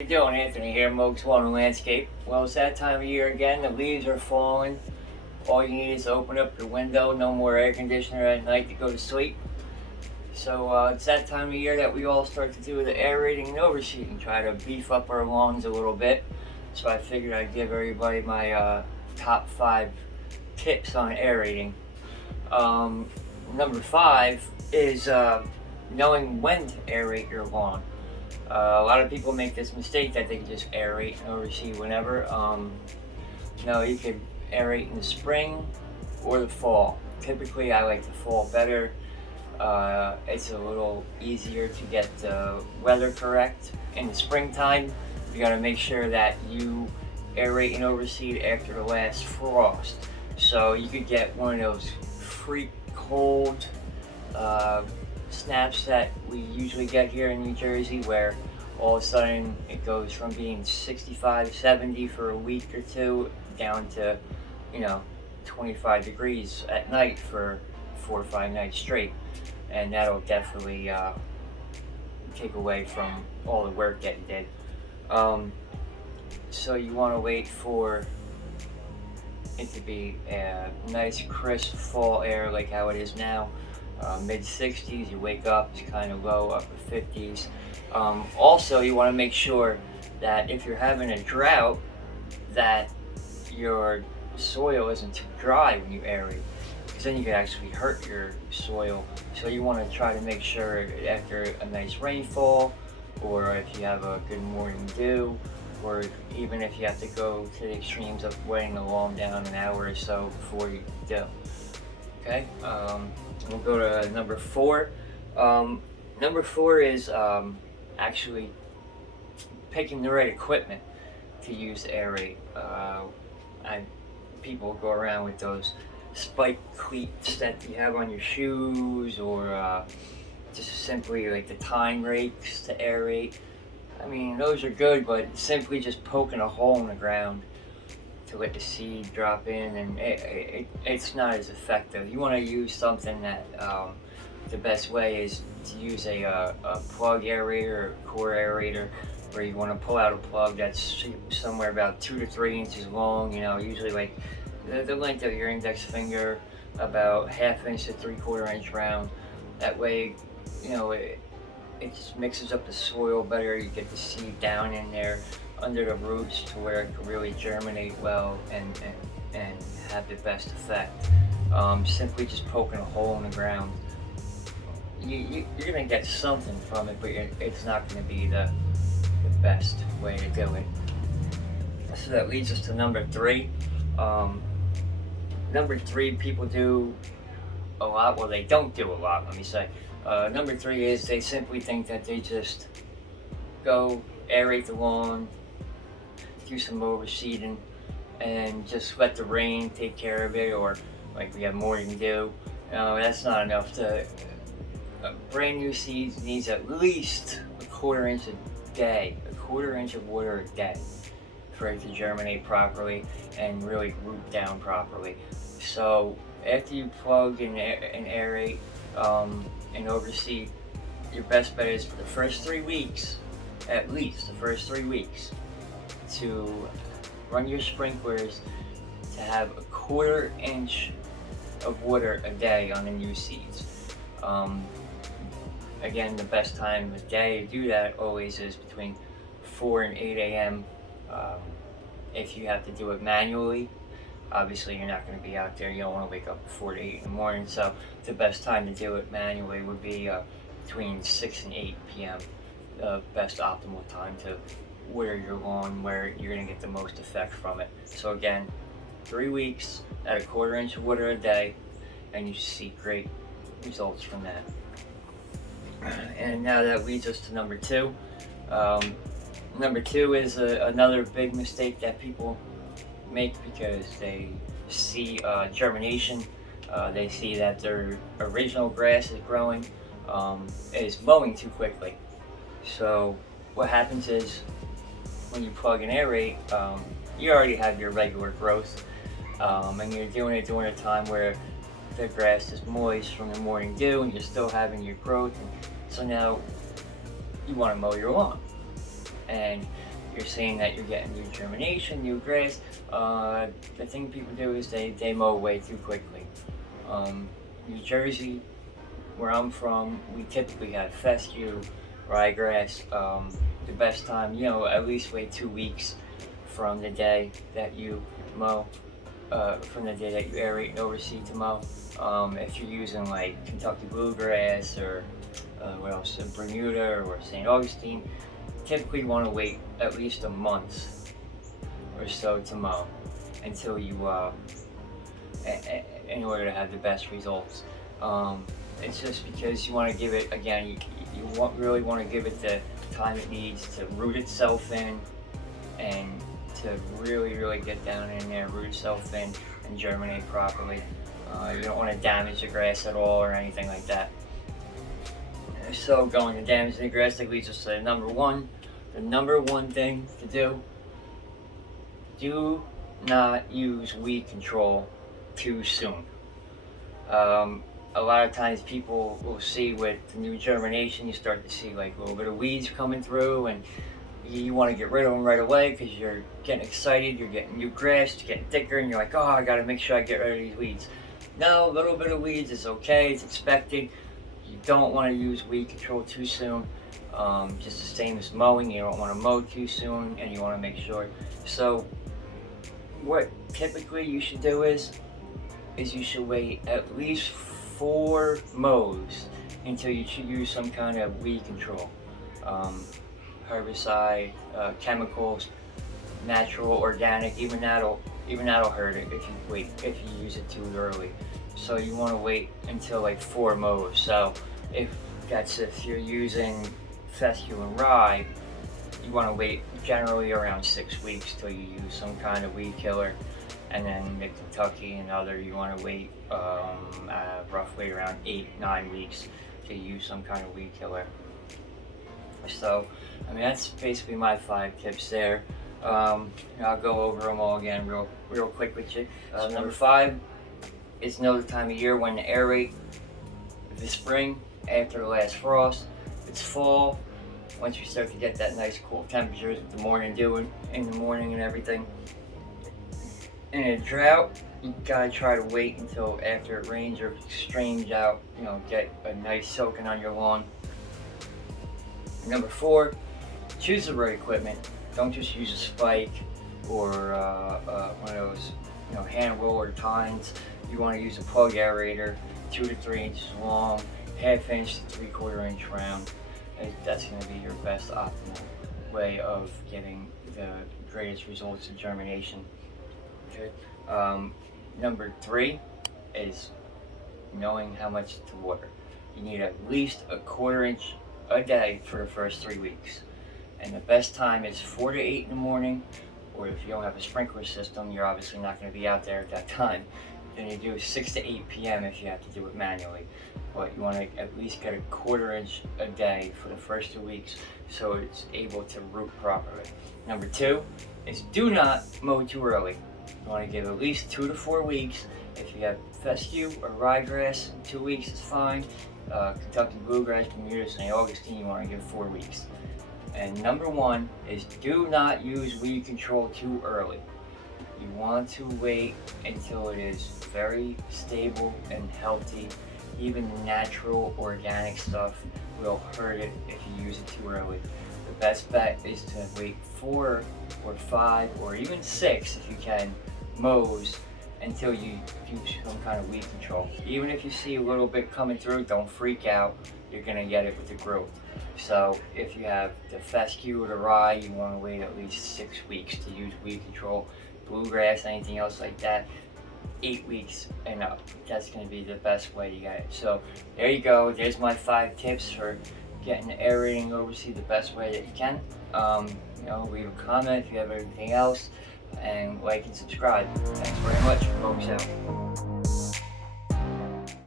How you doing? Anthony here, Moke's Lawn and Landscape. Well, it's that time of year again. The leaves are falling. All you need is to open up your window. No more air conditioner at night to go to sleep. So it's that time of year that we all start to do the aerating and overseeding, try to beef up our lawns a little bit. So I figured I'd give everybody my top 5 tips on aerating. Number 5 is knowing when to aerate your lawn. A lot of people make this mistake that they can just aerate and overseed whenever. No, you could aerate in the spring or the fall. Typically, I like the fall better. It's a little easier to get the weather correct. In the springtime, you gotta make sure that you aerate and overseed after the last frost. So you could get one of those freak cold snaps that we usually get here in New Jersey, where all of a sudden it goes from being 65, 70 for a week or two down to, 25 degrees at night for 4 or 5 nights straight. And that'll definitely take away from all the work that you did. So you want to wait for it to be a nice crisp fall air like how it is now. Mid 60s, you wake up, it's kind of low, upper 50s. Also, you want to make sure that if you're having a drought, that your soil isn't too dry when you aerate, because then you can actually hurt your soil. So you want to try to make sure after a nice rainfall, or if you have a good morning dew, or even if you have to go to the extremes of wetting the lawn down an hour or so before you do. Okay, we'll go to number 4. Number 4 is actually picking the right equipment to use to aerate. People go around with those spike cleats that you have on your shoes, or just simply like the tine rakes to aerate. I mean, those are good, but simply just poking a hole in the ground to let the seed drop in, and it's not as effective. You want to use something that the best way is to use a plug aerator or core aerator, where you want to pull out a plug that's somewhere about 2 to 3 inches long, usually like the length of your index finger, about 1/2 inch to 3/4 inch round. That way, it just mixes up the soil better. You get the seed down in there under the roots to where it can really germinate well and have the best effect. Simply just poking a hole in the ground, you're gonna get something from it, but it's not gonna be the best way to do it. So that leads us to number 3. Number 3, people do a lot. Well, they don't do a lot, let me say. Number 3 is they simply think that they just go aerate the lawn, do some overseeding, and just let the rain take care of it, or like we have morning dew. That's not enough. Brand new seeds needs at least 1/4 inch a day, 1/4 inch of water a day, for it to germinate properly and really root down properly. So after you plug and aerate and overseed, your best bet is for the first 3 weeks, at least the first 3 weeks, to run your sprinklers to have 1/4 inch of water a day on the new seeds. Again, the best time of day to do that always is between 4 and 8 a.m. If you have to do it manually, obviously you're not going to be out there. You don't want to wake up at 4 to 8 in the morning. So the best time to do it manually would be between 6 and 8 p.m. The best optimal time to water your lawn, where you're going to get the most effect from it. So again, 3 weeks at 1/4 inch of water a day, and you see great results from that. And now that leads us to number 2. Number 2 is another big mistake that people make, because they see germination. They see that their original grass is growing, is mowing too quickly. So what happens is, when you plug and aerate, you already have your regular growth, and you're doing it during a time where the grass is moist from the morning dew, and you're still having your growth. So now you want to mow your lawn, and you're saying that you're getting new germination, new grass, the thing people do is they mow way too quickly. New Jersey, where I'm from, we typically have fescue, ryegrass. The best time, at least wait 2 weeks from the day that you mow, from the day that you aerate and oversee to mow. If you're using like Kentucky bluegrass or what else, Bermuda or St. Augustine, typically want to wait at least a month or so to mow until you, in order to have the best results. It's just because you want to give it, again, you really want to give it the time it needs to root itself in and to really get down in there, root itself in and germinate properly. You don't want to damage the grass at all or anything like that. So going to damage the grass, that leads us to the number one thing to do not use weed control too soon. A lot of times people will see with the new germination, you start to see like a little bit of weeds coming through, and you want to get rid of them right away because you're getting excited, you're getting new grass, it's getting thicker, and you're like, oh, I got to make sure I get rid of these weeds. No, a little bit of weeds is okay, it's expected. You don't want to use weed control too soon. Just the same as mowing, you don't want to mow too soon, and you want to make sure. So what typically you should do is you should wait at least 4 mows until you should use some kind of weed control. Herbicide, chemicals, natural, organic, even that'll hurt it if you use it too early. So you want to wait until like 4 mows. So if you're using fescue and rye, you want to wait generally around 6 weeks till you use some kind of weed killer. And then the Kentucky and other, you want to wait roughly around 8-9 weeks to use some kind of weed killer. So, I mean, that's basically my 5 tips there. I'll go over them all again real quick with you. Number 5 is know the time of year when to aerate. The spring, after the last frost. It's fall. Once you start to get that nice cool temperatures with the morning dew in the morning and everything. In a drought, you gotta try to wait until after it rains or extreme drought, get a nice soaking on your lawn. Number 4, choose the right equipment. Don't just use a spike or one of those, hand roller tines. You want to use a plug aerator, 2 to 3 inches long, 1/2 inch to 3/4 inch round. That's going to be your best optimal way of getting the greatest results in germination. Okay. Number 3 is knowing how much to water. You need at least 1/4 inch a day for the first 3 weeks. And the best time is 4 to 8 in the morning, or if you don't have a sprinkler system, you're obviously not going to be out there at that time. Then you do 6 to 8 p.m. if you have to do it manually. But you want to at least get 1/4 inch a day for the first 2 weeks so it's able to root properly. Number 2 is do not mow too early. You want to give at least 2 to 4 weeks. If you have fescue or ryegrass, 2 weeks is fine. Kentucky bluegrass, Bermuda, St. Augustine, you want to give 4 weeks. And number 1 is do not use weed control too early. You want to wait until it is very stable and healthy. Even natural organic stuff will hurt it if you use it too early. The best bet is to wait 4 or 5 or even 6 if you can mows until you do some kind of weed control. Even if you see a little bit coming through, don't freak out. You're going to get it with the growth. So if you have the fescue or the rye, you want to wait at least 6 weeks to use weed control. Bluegrass, anything else like that, 8 weeks and up. That's going to be the best way to get it. So there you go. There's my 5 tips for getting aerating oversee the best way that you can. Leave a comment if you have anything else, and like and subscribe. Thanks very much. Folks out.